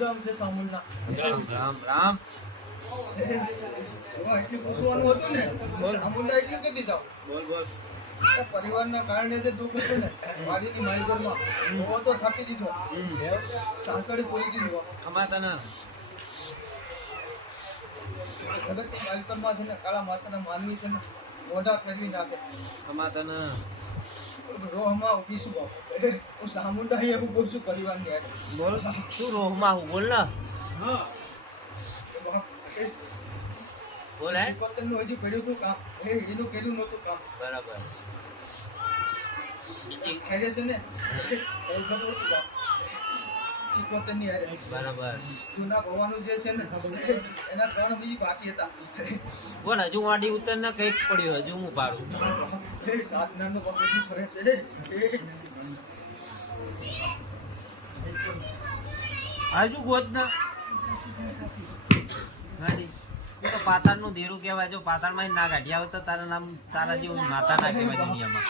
દાદા છે સામુલના. રામ રામ રામ. એટલું પૂછવાનું હતું ને સામુલના એટલું કીધી દીધા. બોલ બોલ. પરિવારના કારણે જે દુઃખ હતું ને વાડીની માલગરમાં એવો તો થાપી દીધો. સાસડી પૂરી દીધો. ખમા તને જગતની માલકરમાં છે ને કાળા માતાના માનવી છે ને મોઢા ફેરવી નાખે. કમાતા રોહમાં ઊભી શું બાપ. હું એવું બોલ છું પરિવારની હારે. બોલ તું રોહમાં હું બોલ ને. બાપ, બોલ હે. સિકોતેરનું હજી પડ્યું હતું કામ. એ એનું પેલું નહોતું કામ. બરાબર. ખેરે છે ને? એ બધું હારે. બરાબર. જૂના ભવાનું જે છે ને એના ત્રણ બીજી બાકી હતા. બોલ હજુ વાડી ઉતર ને કંઈક પડ્યું હજુ હું પાડું. એ સાધનાનો ફરે છે? હજુ ગોત ને ગાડી. તું પાતાળનું દેરું કહેવાય. જો પાતાળમાં ના કાઢી આવે તો તારા નામ તારા જેવું માતા ના કહેવાય દુનિયામાં.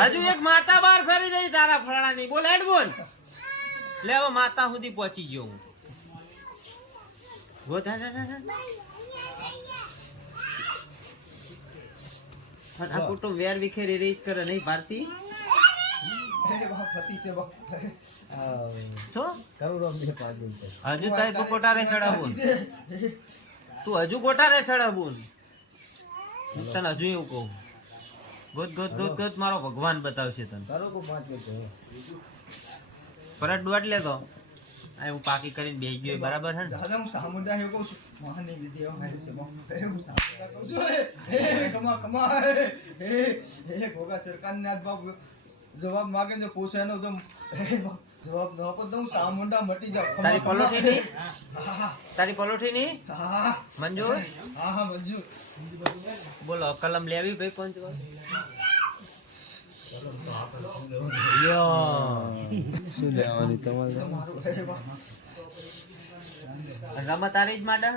હજુ એક માતા બહાર ફરી રહી તારા ફળાની બોલ હેડ બોલ. લે હવે માતા સુધી પહોંચી ગયો હું. અને આ કુટુંબ વેર વિખેરી રહી જ કરે નહીં ભારતી. હજુ તું કોટારે ચડાવું તું હજુ કોટારે ચડાવું હું તને હજુ એવું કહું. ગોત ગોત ગોત ગોત મારો ભગવાન બતાવશે તને. પરત દોટ લેતો આ હું પાકી કરીને બેસી ગયો બરાબર ને? દાદા હું સામુદાય એવું કહું છું. મહાની વિધિ એવું મારી છે. હું સામુદાય કહું છું. હે કમા કમા હે એ ઘોઘા સરકારને આજ બાપ જવાબ માગે ને પૂછે એનો તો જવાબ ન આપો તો હું સામુંડા મટી જાઉં? તારી પલોઠી ની હા હા. તારી પલોઠી ની હા. મંજૂર? હા હા મંજૂર. બોલો કલમ લેવી ભાઈ પંચ શું લેવાની તમારે? રમત તારી જ માટે?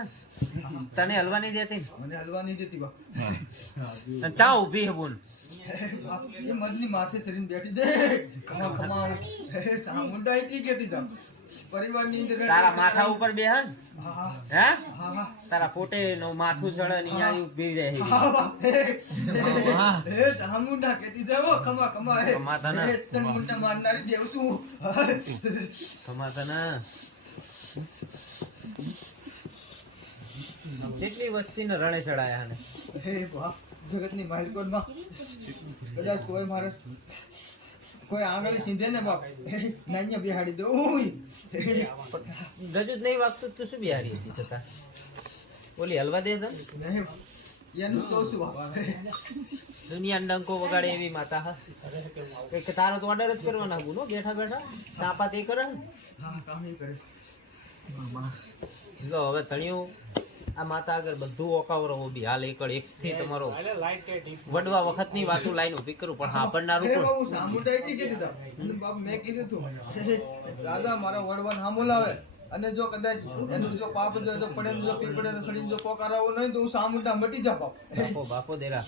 તને હલવા નહીં દેતી? મને હલવા નહીં દેતી બા. ચા ઊભી હે બોલ. એ મદની માથે શરીર બેઠી છે ખમા ખમા સામુંડા એટલી કેતી તમ. પરિવારની અંદર તારા માથા ઉપર બે હે ને? હા. હા? હે હા. હા તારા પોટે નો માથું ચડે ને અહીંયા ઊભી રહે. હા, સામુંડા કેતી હો, ખમા ખમા એ, ખમા સામુંડા મારનારી દેવ છું. ખમા તને કેટલી વસ્તીને રણે ચડાયા ને હે બાપ જગતની માલિકોનમાં કદાચ કોઈ મારે કોઈ આંગળી સીધે ને બાપ. નાન્ય બિહાડી બેહાડી દો. ગજુ જ નહીં વાગતું તું શું બિહારી હતી છતાં? ઓલી હલવા દે તને? એનું દુનિયા ડંકો વગાડે એવી માતા હા? કે તારો તો ઓર્ડર જ કરવાના ગુનો બેઠા બેઠા? તાપા તે કરે? ને હા કરે. લો હવે તણિયું આ માતા આગળ બધું ઓકાવરો ઊભી. હાલ એકડ એક થી તમારો વડવા વખતની વાતું લાઈન ઊભી કરું પણ હે, કોણ? સામુંડા એટલી કીધી બાપ મેં કીધું તું. દાદા મારા વડવાન હામું લાવે અને જો કદાચ એનું જો પાપ જો તો પડે ને જો પીપળે તો સડીને જો પોકારાવો નહીં તો હું સામુંડા મટી જા બાપ. બાપો બાપો દેરા.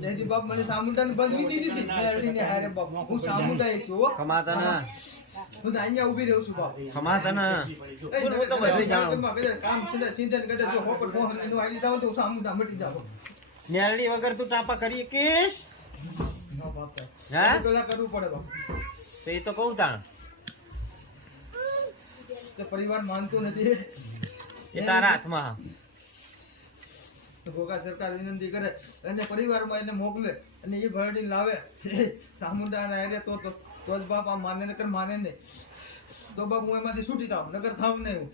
જેથી બાપ મને સામુંડાને બંધવી દીધી હતી મેરડીને હારે બાપ હું સામુંડા એક છું કમાતા ના. હું તો અહીંયા ઊભી રહું છું બાપ કમાતા ના હું તો બધું જાણું. કામ છે ને સીધે જો હોપટ મોહન એનું આલી જાઉં તો હું સામુંડા મટી જાઉં. નેરડી વગર તું ટાપા કરી કીશ ના બાપ. હા? પેલા કરવું પડે બાપ. તો એ તો કહું તાણ. તે પરિવાર માનતો નથી. એ તારા હાથમાં. ભોગા સરકાર વિનંતી કરે અને પરિવારમાં એને મોકલે અને એ ભરડી લાવે. સામુદાયના એરે તો તો જ બાપ આ માને નકર માને ને તો બાપ હું એમાંથી છૂટી થાવ નકર થાવ ને હું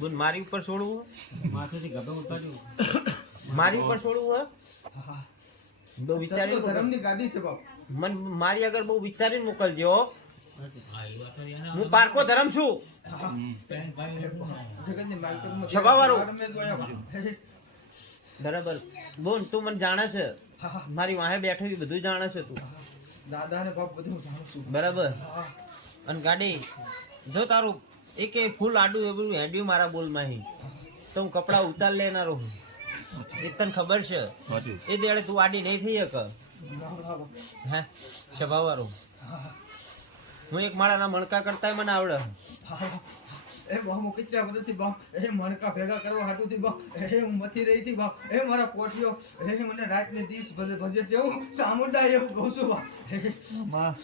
બોલ મારી ઉપર છોડવું? મારી ઉપર છોડવું હા? બહુ વિચારી ધર્મની ગાદી છે બાપ. મન મારી આગળ બહુ વિચારીને મોકલજો હું. પારકો ધર્મ છું. બરાબર. બોલ તું મને જાણે છે. મારી વાહે બેઠો એ બધું જાણે છે તું. દાદા ને બાપ બધું જાણું છું. બરાબર? અને ગાડી જો તારું એ ફૂલ આડું એવું હેડ્યું મારા બોલમાં હી. તો હું કપડાં ઉતાર લેનારો હું. એ તને ખબર છે? એ દેડે તું આડી નહીં થઈ શક. હે? સ્વભાવવાળો હું એક માળાના મણકા કરતા મને આવડે. એ બહુ હું બધું બા એ મણકા ભેગા કરવા હાટુથી બા એ હું મથી રહી થી બા એ મારા પોટિયો એ મને રાતને દીસ ભલે ભજે છે એવું સામુંડા એવું કહું છું બા માં.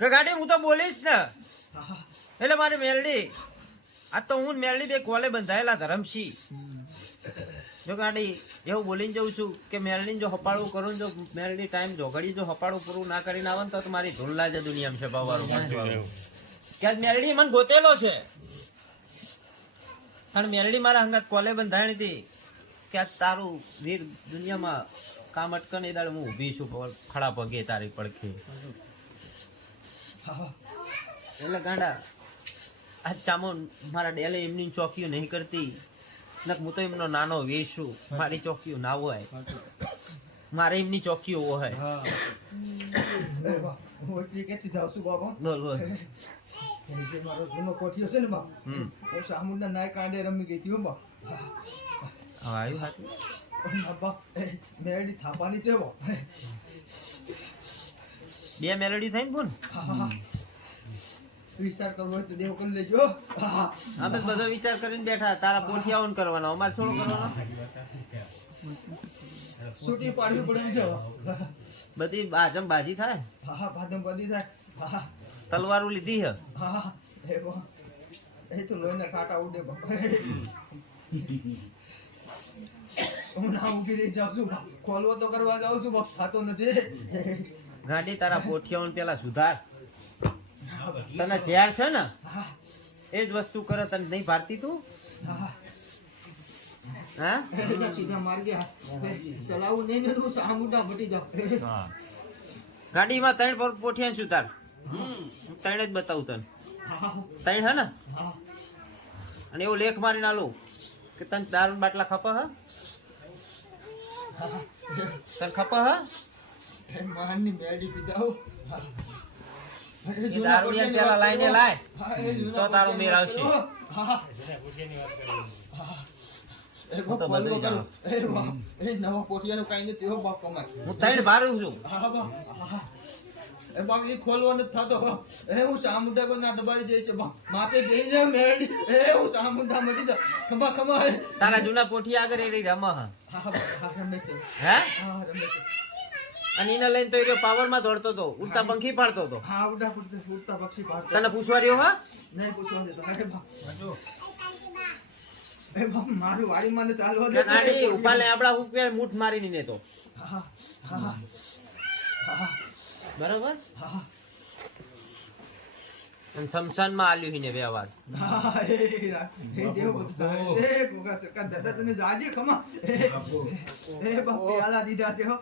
કે ગાડી હું તો બોલીશ ને. એટલે મારી મેલડી આ તો હું મેલડી બે કોલે બંધાયેલા ધરમશી. જો ગાડી એવું બોલીને જઉં છું કે મેલડીને જો હપાડું કરું જો મેલડી ટાઈમ જોગડી જો હપાળું પૂરું ના કરીને આવે ને તો મારી ધૂન લાજે દુનિયામાં છે ભાવવાળું માણસવાળું. કે આજ મેલડી મને ગોતેલો છે. અને મેલડી મારા હંગાત કોલે બંધાણી હતી કે આજ તારું વીર દુનિયામાં કામ અટકન એ દાડે હું ઊભી છું ખડા પગે તારી પડખે. એટલે ગાંડા આ ચામો મારા ડેલે એમની ચોકીઓ નહીં કરતી. નક હું તો એમનો નાનો વીર છું. મારી ચોકીઓ ના હોય. મારે એમની ચોકીઓ હોય. કેટલી જાઉં છું બાબા? બોલ બોલ. એ જે મારો જૂનો કોઠીઓ છે ને બા હું સામુંડા નાય કાંડે રમી ગઈ હતી બા. હવે આવ્યું હાથું? બા એ થાપાની છે બા. બે મેલડી થઈ ને વિચાર કરવો હોય તો દેવો કરી લેજો અમે બધો વિચાર કરીને બેઠા. તારા પોઠિયાઓને કરવાનો. અમારે થોડો કરવાનો? છૂટી પાડવી પડે છે બધી બાજમ બાજી થાય? હા હા બાજી થાય. તલવારો લીધી હે? હા એ તો લોહીના સાટા ઉડે હું ના ઊભી રહી જાઉં છું ખોલવો તો કરવા જાઉં છું બસ થાતો નથી. ગાડી તારા પોઠિયાઓને પેલા સુધાર. તને ઝેર છે ને? એ જ વસ્તુ કરે તને નહીં ભારતી તું? હા. ચલાવું નહીં ને તો મટી ગાડીમાં ત્રણ પોઠિયા સુધાર. ત્રણ જ બતાવું તને. ત્રણ હે ને? અને એવો લેખ મારીને આલું કે તને દારૂ બાટલા ખપે હ? તને ખપે હ? એ મેડી પીધા પેલા લાઈને. લાય. તો તારો મેળ આવશે. હા. ત્રણ ભારું છું. એ બાપ એ ખોલવો નથી થતો. હે એ હું સામુંડા પર ના દબાડી જઈશ બાપ માથે જઈ જાવ મેરડી. એ હું સામુંડા મટી જાઉં. ખમા ખમા. તારા જૂના પોઠી આગળ એ રમ હા હા રમેશ હે? હા રમેશ અને એને લઈને તો એ પાવરમાં દોડતો હતો ઉડતા પંખી પાડતો હતો હા ઉડા પડતો ઉડતા પક્ષી પાડતો. તને પૂછવા રહ્યો હા? નહીં પૂછવા દેતો અરે બાપ એ બાપ મારું વાડીમાં ને ચાલવા દે. ઊભા આપડા ઉપર મૂઠ મારી ને તો. હા હા હા. બરાબર? હા. અને શમશાનમાં આલ્યું હિને વ્યવહાર હા એ દેવ બધું જાણે છે. ગોગા સરકાર દાદા તને જાજે ખમા? એ બાપ. પ્યાલા દીધા છે હો.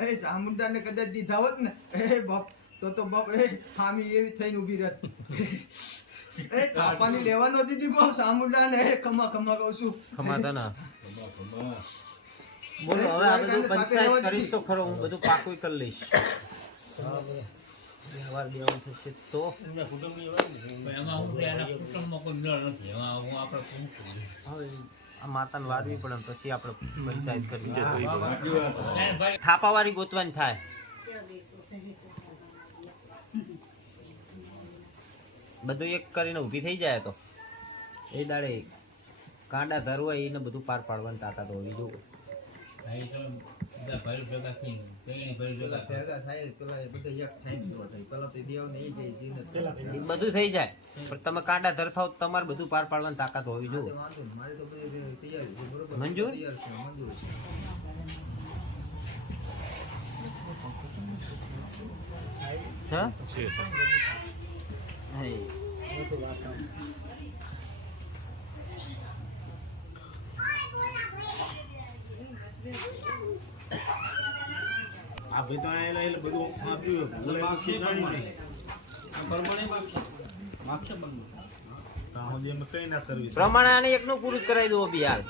એ- સામુંડાને કદાચ દીધા હોત ને એ બાપ તો તો બાપ એ ખામી એવી થઈને ઊભી રહેત એ કાપાની લેવા નો દીધી બાપ સામુંડાને. એ ખમા ખમા કહું છું. ખમાતા ના. બોલો હવે આ બધું પંચાયત કરીશ તો ખરો હું બધું પાકું કરી લઈશ. વ્યવહાર દેવાનું થશે તો. એમાં હું એના કુટુંબમાં કોઈ મેળ નથી. એમાં હું આપણે હવે આ માતાને વારવી પડે પછી આપણે પંચાયત કરવી થાપાવાળી ગોતવાની થાય. બધું એક કરીને ઊભી થઈ જાય તો. એ દાડે કાંડા ધરવા એને બધું પાર પાડવાનું ભાઈ તો બધા બધા એ થઈ જાય. પણ તમે કાંડા ધરતા તમારે બધું પાર પાડવાની તાકાત હોવી જોઈએ. વાંધો નહીં. મારે તો છે બરોબર? મંજૂર? હા? આ ભાઈ તો આયેલા એટલે બધું આપ્યું જાણી નહીં. પ્રમાણે આને એકનું પૂરું કરાવી દો બી હાલ.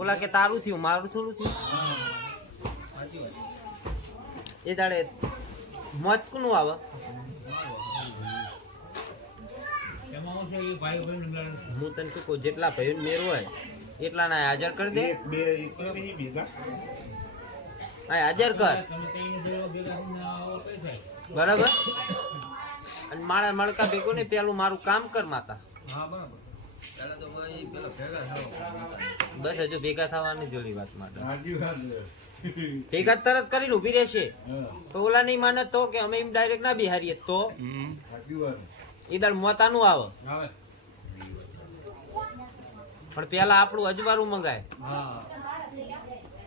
ઓલા કે તારું થયું મારું થોડું થયું? એ દાડે મોત કોનું આવે હું મેળ તને શું કહું જેટલા ભાઈઓ મેર હોય એટલાના હાજર કરી દે. બે ભેગા. આ હાજર કર. બરાબર? અને મારા મણકા ભેગું ને પેલું મારું કામ કર માતા. હા બરાબર. પહેલા તો ભાઈ પેલા ભેગા થાવ બસ હજુ ભેગા થવાની જોડી વાત માટે સાચી વાત છે. ભેગા તરત કરીને ઊભી રહેશે. તો ઓલા નહીં માને તો કે અમે એમ ડાયરેક્ટ ના બિહારીએ તો. એ દાડ મોતાનું આવે. આવે. પણ પેલા આપણું અજવારું મંગાય. હા.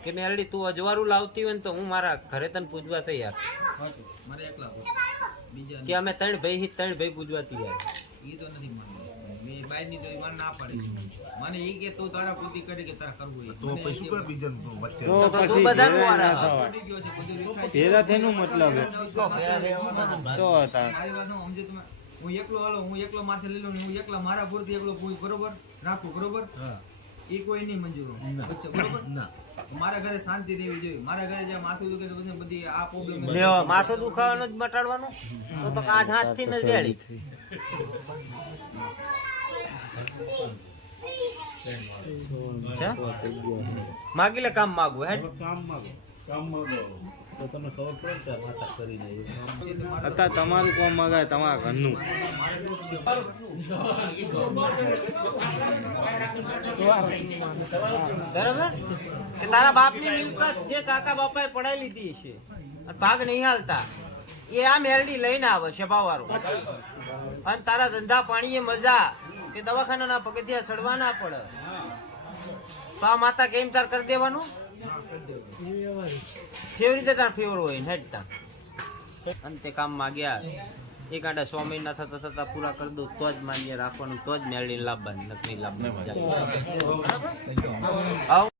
કે મેલડી તું અજવારું લાવતી હોય ને તો હું મારા ઘરે તને પૂજવા તૈયાર કે અમે ત્રણ ભાઈ ત્રણ ભાઈ પૂજવા તૈયાર ઈ તો નથી માનવું બાયની તો મને ના પાડી મને ઈ કે તું તારા પૂતી કરી કે તારા કરવું તો પછી શું કર બીજાને તો વચ્ચે? તો તો તું વારા પડી ગયો છે, બધું વિખાય છે. ભેગા થઈનું મતલબ હે. તો હતા મારી વાત હું સમજે તમે? હું એકલો હાલો હું એકલો માથે લઈ લઉં હું એકલા મારા પૂરતી એકલો પૂજ બરોબર? રાખું બરોબર? એ કોઈ નહીં મંજૂર બરોબર? ના. મારા ઘરે શાંતિ રહેવી જોઈએ. મારા ઘરે જ્યાં માથું દુખે તો બધી આ પ્રોબ્લેમ લ્યો માથું દુખાવાનું જ મટાડવાનું. તો તો કાંચ હાથથી ન રેડી છે? માગી લે કામ માગવું હેડ. કામ કામમાં તો તમને ખબર પડે ને નાટક કરીને અત્યારે તમારું કોમ મગાય તમારા ઘરનું. બરાબર? કે તારા બાપની મિલકત જે કાકા બાપાએ પડાઈ લીધી છે ભાગ નહીં હાલતા એ આ મેરડી લઈને આવે છે શેભાવાળો અને તારા ધંધા પાણી એ મજા કે દવાખાનાના પગથિયા સડવા ના પડે. તો આ માતા કેમ તાર કરી દેવાનું. કેવી રીતે તાર ફેવર હોય ને હેડ તાર. અને તે કામ ગયા. એક આડા સો મહિના થતા થતા પૂરા કરી દઉં તો જ માન્ય રાખવાનું તો જ મેળવીને લાવવાનું નથી આવું